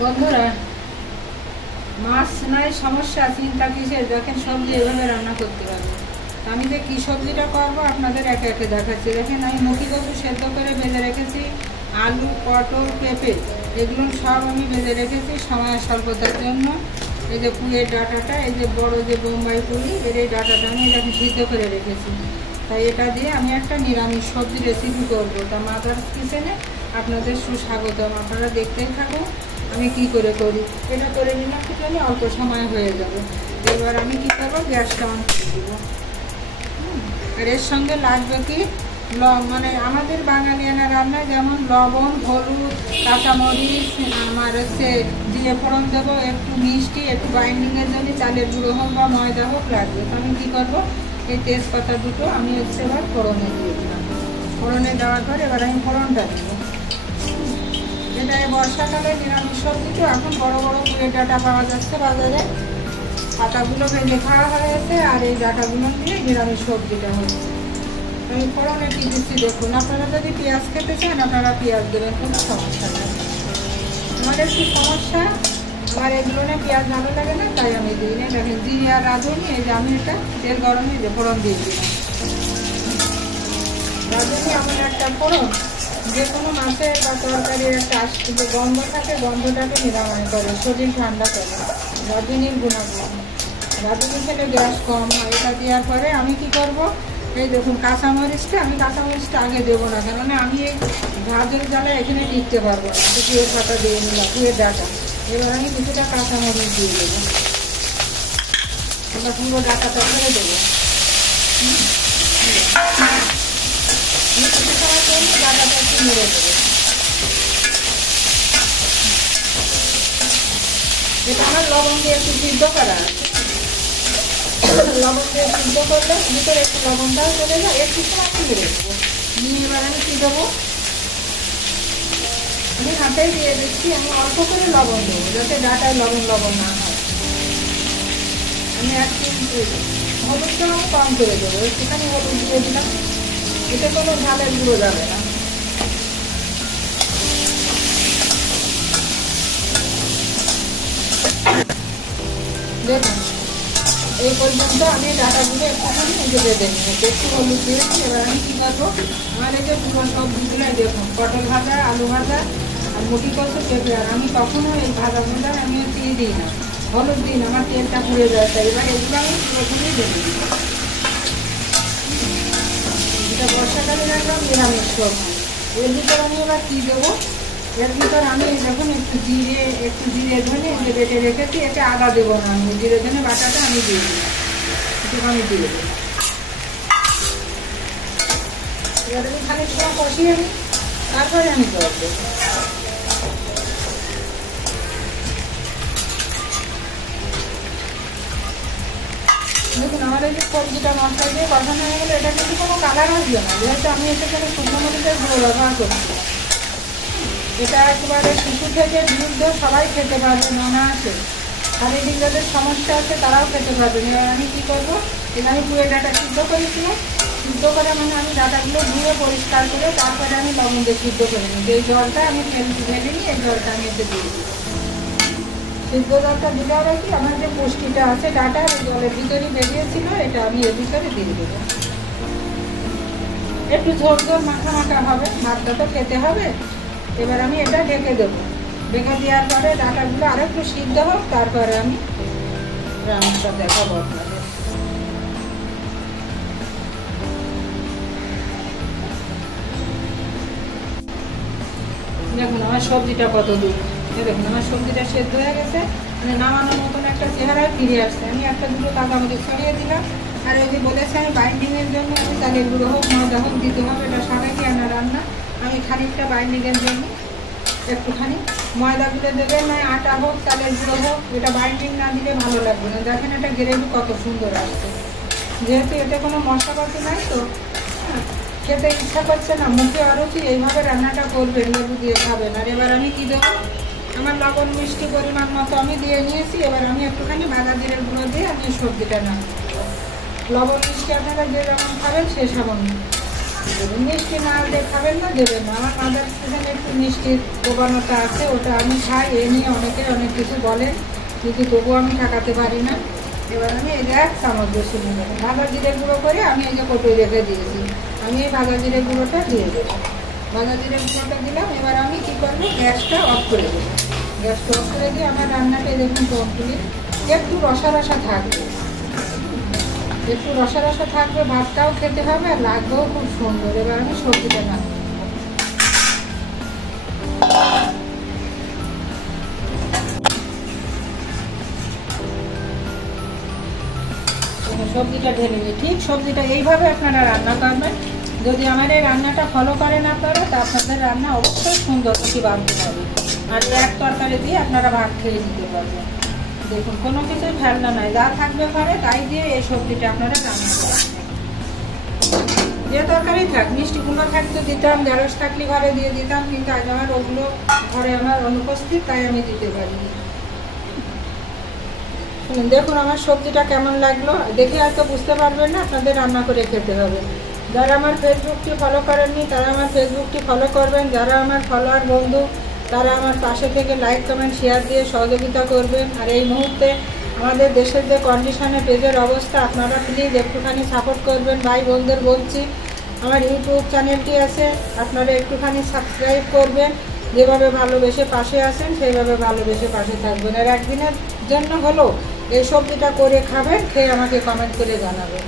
বন্ধুরা, মাছ নাই সমস্যা, চিন্তা কিসের? দেখেন সবজি এভাবে রান্না করতে পারবো। আমি যে কী সবজিটা করবো আপনাদের একে একে দেখাচ্ছি। দেখেন আমি মুখি কচু সেদ্ধ করে বেজে রেখেছি, আলু, পটল, পেঁপে এগুলো সব আমি বেজে রেখেছি সময়ের স্বল্পতার জন্য। এই যে পুঁইয়ের ডাঁটাটা, এই যে বড় যে বোম্বাই পুঁই, এর এই ডাঁটাটা আমি এরকম সিদ্ধ করে রেখেছি। তাই এটা দিয়ে আমি একটা নিরামিষ সবজি রেসিপি করবো। তা মাদার্স কিচেনে আপনাদের সুস্বাগতম। আপনারা দেখতেই থাকুন আমি কি করে করি। এটা করে নিলাম কিন্তু আমি অল্প সময় হয়ে যাবে। এবার আমি কি করবো, গ্যাসটা অন করে দেবো। আর এর সঙ্গে লাগবে কি, মানে আমাদের বাঙালিয়ানা রান্নায় যেমন লবণ, হলুদ, কাঁচামরিচ, আমার দিয়ে ফোড়ন দেবো, একটু মিষ্টি, একটু বাইন্ডিংয়ের জন্য চালের গুঁড়ো হোক বা ময়দা হোক লাগবে। তো আমি কী করবো, এই তেজপাতা দুটো আমি এবার ফোড়নে দিয়ে দিলাম। ফোড়নে দেওয়ার পর এবার আমি ফোড়নটা দেবো। এটা বর্ষাকালে নিরামিষ সবজি, তো এখন বড় বড় পুঁইয়ের ডাঁটা পাওয়া যাচ্ছে বাজারে। পাতাগুলো ভেজে খাওয়া হয়েছে আর এই ডাঁটাগুলো দিয়ে নিরামিষ সবজিটা হচ্ছে। আমি ফোড়নে কি দিচ্ছি দেখুন। আপনারা যদি পেঁয়াজ খেতে চান আপনারা পেঁয়াজ দেবেন, কোনো সমস্যা নেই। আমার একটু সমস্যা, আমার এগুলো না পেঁয়াজ ভালো লাগে না, তাই আমি দিই না। দেখেন জিরে আর রাঁধুনি, এই যে আমি এটা তেল গরমে যে ফোড়ন দিয়ে দিলাম। রাঁধুনি এমন একটা ফোড়ন, যে কোনো মাছের বা তরকারির একটা যে গন্ধ থাকে, গন্ধটাকে নিরাময় করে, শরীর ঠান্ডা করে। রাঁধুনির গুণাগুণ, রাঁধুনি খেলে গ্যাস কম হয়। এটা দেওয়ার পরে আমি কি করব, এই দেখুন কাঁচামরিচটা, আমি কাঁচামরিচটা আগে দেবো না, কেননা আমি এই ভাজের জ্বালায় এখানে টিকতে পারবো না। পুঁইয়ের পাতা দিয়ে নিলাম, পুঁইয়ের ডাঁটা। এবার আমি কিছুটা কাঁচামরিচ দিয়ে দেবো। আমরা পুরো ডাঁটাটা ফেলে দেবো। কিছু সময় পরে ডাঁটাটা একটু মেরে দেবো। এটা আমার লবণ দিয়ে একটু সিদ্ধ করা আছে। লবণ দিয়ে সিদ্ধ করলে ভিতরে একটু লবণটাও চলে যায়, একটু সময় তুলে দেবো। নিয়ে এবার আমি কী দেবো, আমি হাতেই দিয়ে দিচ্ছি। আমি অল্প করে লবণ দেবো, যাতে ডাঁটায় লবণ না হয়। আমি একটু হলুদটা আমি কম করে দেবো, একটুখানি হলুদ দিয়ে দিলাম। এতে কোনো ঝালের গুঁড়ো যাবে না। দেখুন এই পর্যন্ত আমি ডাঁটাগুলো একটুখানি বেঁধে নিয়েছি, একটু হলুদ দিয়েছি। এবার আমি কী করবো, আমার এই যে পুরো সবজিগুলোই দেখুন, পটল ভাজা, আলু ভাজা আর মুখি কচু, পেঁপে। আর আমি কখনো এই ভাজাগুলো আমি দিয়ে দিই না, হলুদ দিই না, আমার তেলটা পুড়ে যায়। তাই এবার এগুলো আমি পুরোপুরি বেঁধে দিই। এটা বর্ষাকালে রাখলাম নিরামিষ সবজি। এর ভিতরে আমি এবার কী দেবো, এর ভিতর আমি যখন একটু জিরে ধনে যে বেটে রেখেছি, এটা আদা দেবো না, আমি জিরে ধনে বাটাটা আমি দিয়ে দিই, একটুখানি দিয়ে দেবো। এবার আমি খানিক সময় কষিয়ে নিই, তারপরে আমি জল দেবো। দেখুন আমার এই যে সবজিটা মশলা দিয়ে কষানো হয়ে গেলে, এটা কিন্তু কোনো কালার আসবে না, যেহেতু আমি এখানে শুকনো মরিচের গুঁড়ো ব্যবহার করছি। এটা একেবারে শিশু থেকে বৃদ্ধ সবাই খেতে পারবে, অনায়াসে। শারীরিক যাদের সমস্যা আছে তারাও খেতে পারবেন। এবার আমি কী করবো, এখানে আমি পুরো ডাঁটা সিদ্ধ করেছিলাম। সিদ্ধ করে মানে আমি ডাঁটাগুলো ধুয়ে পরিষ্কার করে তারপরে আমি লবণ দিয়ে সিদ্ধ করে নিই। এই জলটা আমি ঢেলে নিই, এই জলটা আমি এতে দিয়ে দিই। সিদ্ধ জলটা দিলে আর কি আমার যে পুষ্টিটা আছে ডাঁটার জলের ভিতরে বেরিয়েছিল, এটা আমি এর ভিতরে দিয়ে দেবো। একটু ঝোল ঝোল মাখা মাখা হবে, ভাতটা তো খেতে হবে। এবার আমি এটা ঢেকে দেবো। ঢেকে দেওয়ার পরে ডাঁটাগুলো আর একটু সিদ্ধ হোক, তারপরে আমি রান্নাটা দেখাবো আপনাদের। দেখুন আমার সবজিটা কত দূর, দেখুন আমার সবজিটা সেদ্ধ হয়ে গেছে, মানে নামানোর মতন একটা চেহারায় ফিরে আসছে। আমি একটা দুটো কাঁচামরিচ ছড়িয়ে দিলাম। আর ওই যে বলেছে আমি বাইন্ডিংয়ের জন্য আমি চালের গুঁড়ো হোক ময়দা হোক দিতে হবে, এটা সারাকি আনা রান্না। আমি খানিকটা বাইন্ডিংয়ের জন্য একটুখানি ময়দাগুলো দেবেন, নয় আটা হোক চালের গুঁড়ো হোক, এটা বাইন্ডিং না দিলে ভালো লাগবে না। দেখেন এটা গ্রেভি কত সুন্দর আসছে, যেহেতু এতে কোনো মশলাপাতি নাই, তো খেতে ইচ্ছা করছে না, মুখে অরুচি। এইভাবে রান্নাটা করবেন, লেবু দিয়ে খাবেন। আর এবার আমি কী দেবো, আমার লবণ মিষ্টি পরিমাণ মতো আমি দিয়ে নিয়েছি। এবার আমি একটুখানি ভাজা জিরের গুঁড়ো দিয়ে আমি সবজিটা নামিয়ে দেবো। লবণ মিষ্টি আপনারা যে যেমন খাবেন সে সেমন মিষ্টি না দিয়ে খাবেন না, দেবেন না। আমার মাদার স্টেশনে একটু মিষ্টির প্রবণতা আছে, ওটা আমি খাই। এ নিয়ে অনেকে অনেক কিছু বলেন, কিন্তু তবুও আমি ঠেকাতে পারি না। এবার আমি এই যে 1 চামচ বেশি নিয়ে দেবো। ভাজা জিরে গুঁড়ো করে আমি এই যে কোটোয় রেখে দিয়েছি, আমি এই ভাজা জিরে গুঁড়োটা দিয়ে দেবো। ভাজা জিরে গুঁড়োটা দিলাম। এবার আমি কী করবো, গ্যাসটা অফ করে দেবো। গ্যাসটা অফ করে দিয়ে আমার রান্নাটা দেখুন কমপ্লিট। একটু রসা রসা থাকবে, একটু রসা রসা থাকবে, ভাতটাও খেতে হবে আর লাগবেও খুব সুন্দর। এবার আমি সবজিটা না সবজিটা ঢেলে নিই। ঠিক সবজিটা এইভাবে আপনারা রান্না করবেন। যদি আমার এই রান্নাটা ফলো করেন আপনারা, তা আপনাদের রান্না অবশ্যই সুন্দর প্রতিবান্ধব হবে। আর এক তরকারি দিয়ে আপনারা ভাত খেয়ে দিতে পারবেন। দেখুন কোনো কিছুই ফেলনা নাই, যা থাকবে ঘরে তাই দিয়ে এই সবজিটা আপনারা রান্না করবেন। যে তরকারি থাক, মিষ্টি কুমড়ো থাকতে দিতাম, ঢেঁড়স থাকলে ঘরে দিয়ে দিতাম, কিন্তু আজ আমার ওগুলো ঘরে আমার অনুপস্থিত, তাই আমি দিতে পারিনি। দেখুন আমার সবজিটা কেমন লাগলো, দেখে হয়তো বুঝতে পারবেন না, আপনাদের রান্না করে খেতে হবে। যারা আমার ফেসবুকটি ফলো করেননি তারা আমার ফেসবুকটি ফলো করবেন। যারা আমার ফলোয়ার বন্ধু তারা আমার পাশে থেকে লাইক কমেন্ট শেয়ার দিয়ে সহযোগিতা করবেন। আর এই মুহূর্তে আমাদের দেশের যে কন্ডিশনে পেজের অবস্থা, আপনারা প্লিজ একটুখানি সাপোর্ট করবেন। ভাই বোনদের বলছি, আমার ইউটিউব চ্যানেলটি আছে, আপনারা একটুখানি সাবস্ক্রাইব করবেন। যেভাবে ভালোবেসে পাশে আসেন সেইভাবে ভালোবেসে পাশে থাকবেন। আর একদিনের জন্য হলো এই সবজিটা করে খাবেন, খেয়ে আমাকে কমেন্ট করে জানাবেন।